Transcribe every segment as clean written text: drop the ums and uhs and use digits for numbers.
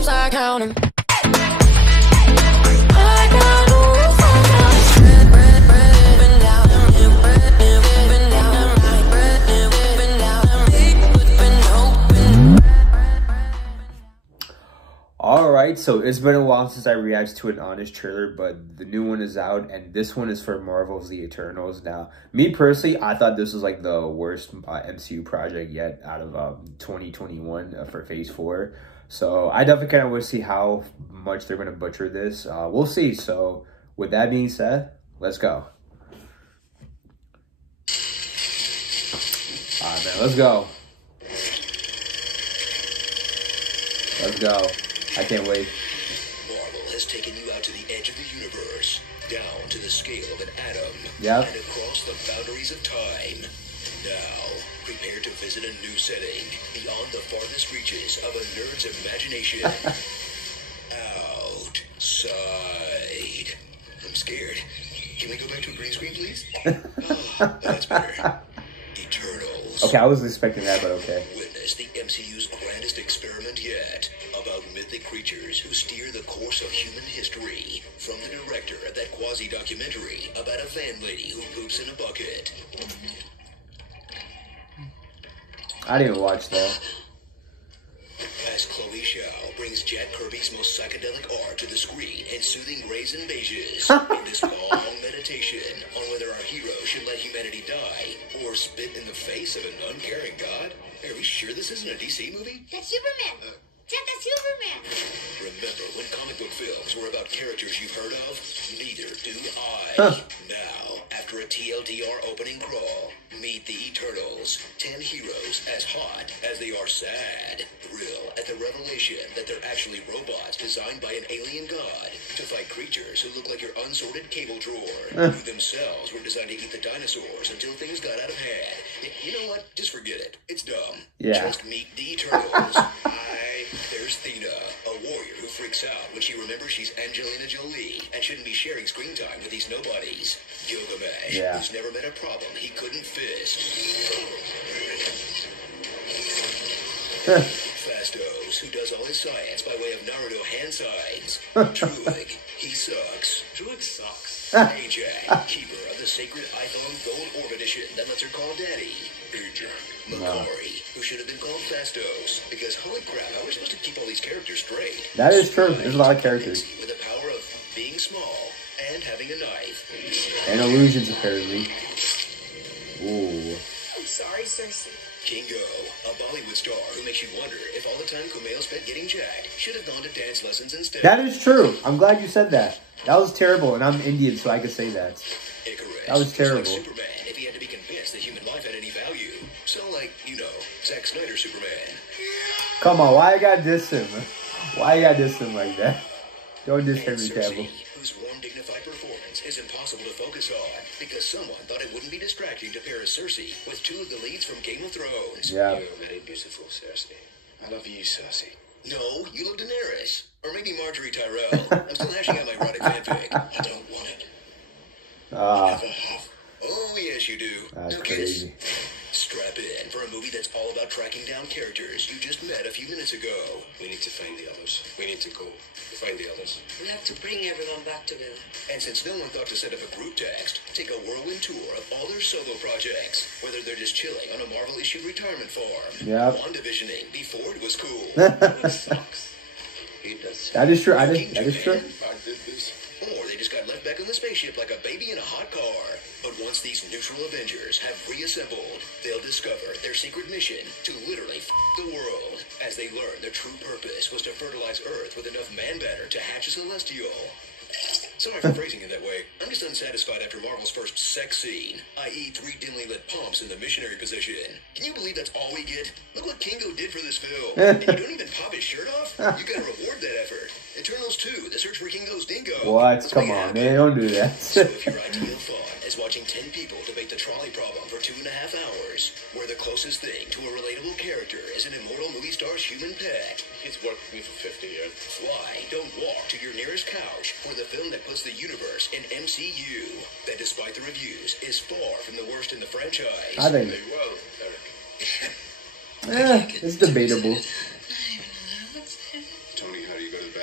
zeros, I count 'em. Alright, so it's been a while since I reacted to an Honest trailer, but the new one is out, and this one is for Marvel's The Eternals. Now, me personally, I thought this was like the worst MCU project yet out of 2021 for Phase 4. So I definitely kind of want to see how much they're going to butcher this. We'll see. So with that being said, let's go. Alright, man, let's go. Let's go. I can't wait. Marvel has taken you out to the edge of the universe, down to the scale of an atom, Yep. and across the boundaries of time. Now, prepare to visit a new setting, beyond the farthest reaches of a nerd's imagination. Outside. I'm scared. Can we go back to a green screen, please? Oh, that's better. Eternals. Okay, I wasn't expecting that, but okay. Witness the MCU's grandest experiment yet, about mythic creatures who steer the course of human history. From the director of that quasi-documentary about a fan lady who poops in a bucket. I didn't watch that. As Chloe Zhao brings Jack Kirby's most psychedelic art to the screen in soothing grays and beiges, in this long meditation on whether our hero should let humanity die or spit in the face of an uncaring god. Are we sure this isn't a DC movie? That's Superman! Jet, that's Superman! Remember when comic book films were about characters you've heard of? Neither do I. Now, after a TLDR opening crawl, meet the Eternals, 10 heroes as hot as they are sad. Thrill at the revelation that they're actually robots designed by an alien god to fight creatures who look like your unsorted cable drawer, who themselves were designed to eat the dinosaurs until things got out of hand. You know what? Just forget it. It's dumb. Yeah. Just meet the Eternals. There's Thena, a warrior who freaks out when she remembers she's Angelina Jolie and shouldn't be sharing screen time with these nobodies. Gilgamesh, who's never met a problem he couldn't fist. Fastos, who does all his science by way of Naruto hand signs. Druig, he sucks. Druig sucks. Ajak, keeper of the sacred iPhone Gold Orb Edition that lets her call Daddy. Ajak. Makari, who should have been called Fastos, because holy crap, how are we supposed to keep all these characters straight? That is true. There's a lot of characters. With the power of being small and having a knife. And illusions, apparently. Ooh. I'm sorry, Cersei. Kingo, a Bollywood star who makes you wonder if all the time Kumail spent getting jacked should have gone to dance lessons instead. That is true. I'm glad you said that. That was terrible, and I'm Indian, so I could say that. Icarus, that was terrible. like Superman, if he had to be convinced that human life had any value. So, like, you know, Zack Snyder Superman. Come on, why I gotta diss him? Why I gotta diss him like that? Don't diss Henry Cavill. Whose warm, dignified performance is impossible to focus on because someone thought it wouldn't be distracting to pair a Cersei with two of the leads from Game of Thrones. Yeah. You're very beautiful, Cersei. I love you, Cersei. No, you love Daenerys. Or maybe Marjorie Tyrell. I'm still hashing out my erotic fanfic. I don't want it. Never have. Oh, yes, you do. That's Now crazy. Strap in for a movie that's all about tracking down characters you just met a few minutes ago. We need to find the others. We need to go find the others. We have to bring everyone back together. And since no one thought to set up a group text, take a whirlwind tour of all their solo projects, whether they're just chilling on a Marvel-issued retirement farm. Yep. WandaVisioning before it was cool. That Sucks. He does. is true. That King is true. Japan, I did this. Or they just got left back on the spaceship like a baby in a hot car. But once these neutral Avengers have reassembled, they'll discover their secret mission to literally f*** the world, as they learn their true purpose was to fertilize Earth with enough man matter to hatch a Celestial. Sorry for phrasing it that way. I'm just unsatisfied after Marvel's first sex scene, i.e. 3 dimly lit pumps in the missionary position. Can you believe that's all we get? Look what Kingo did for this film. And you don't even pop his shirt off? You gotta reward that effort. Eternals 2, The Search for Kingo's Dingo. What? Come on, man. Don't do that. So if your ideal fun is watching 10 people debate the trolley problem for 2.5 hours, where the closest thing to a relatable character is an immortal movie star's human pet. It's worked for me for 50 years. Fly, don't walk to your nearest couch for the film that puts the universe in MCU. That despite the reviews, is far from the worst in the franchise. I think. Well, Eric. It's debatable. Tony, how do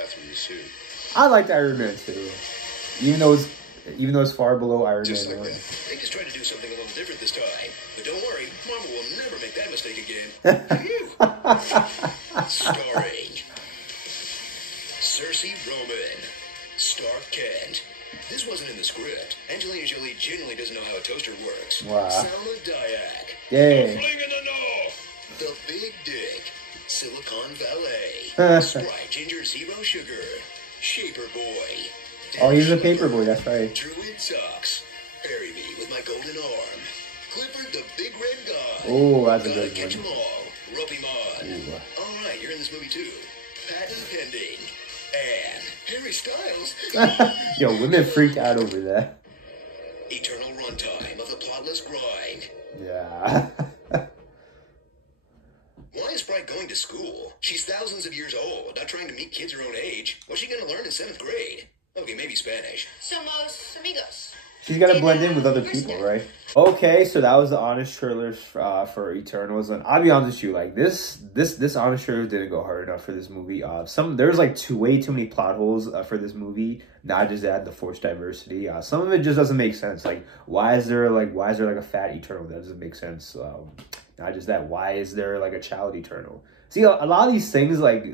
through the suit. I liked Iron Man 2. Even though it's far below Iron Just Man like 1. that. They just tried to do something a little different this time. But don't worry, Marvel will never make that mistake again. Phew. Starring Cersei Roman, Stark Kent. This wasn't in the script. Angelina Jolie genuinely doesn't know how a toaster works. Wow. Salma Hayek. Dang. Fling in the north. The Big Dick. Silicon Valley. Sprite Ginger Zero Sugar. Shaper Boy. Oh, he's a paperboy, that's right. Druid Socks. Bury me with my golden arm. Clifford the Big Red Guy. Oh, that's a Gotta good catch one. 'em all. Ropey Mon. Alright, you're in this movie too. Patent pending. And Harry Styles. Yo, women freaked out over that. Eternal runtime of the plotless grind. Yeah. Why is Sprite going to school? She's thousands of years old, not trying to meet kids her own age. What's she gonna learn in 7th grade? Okay, maybe Spanish. Somos amigos. She's got to blend in with other people, right? Okay, so that was the honest trailers for Eternals, and I'll be honest with you, like this honest trailer didn't go hard enough for this movie. There's like way too many plot holes for this movie. Not just that, the forced diversity. Some of it just doesn't make sense. Like, why is there like a fat Eternal? That doesn't make sense. Not just that, why is there like a child Eternal? See, a lot of these things, like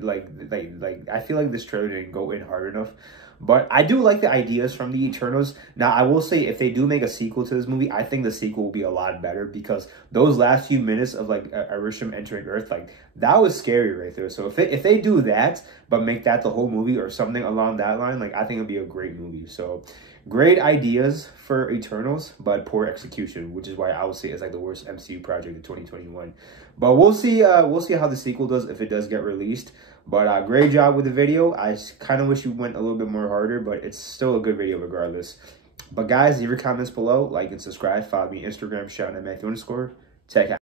I feel like this trailer didn't go in hard enough. But I do like the ideas from the Eternals. Now, I will say, if they do make a sequel to this movie, I think the sequel will be a lot better, because those last few minutes of like Arishem entering Earth, like that was scary right there. So if they do that, but make that the whole movie or something along that line, like I think it'll be a great movie. So great ideas for Eternals, but poor execution, which is why I would say it's like the worst MCU project of 2021. But we'll see how the sequel does if it does get released. But great job with the video. I kind of wish you went a little bit more harder, but it's still a good video regardless. But guys, leave your comments below, like and subscribe. Follow me on Instagram, @Matthew_. Tech out.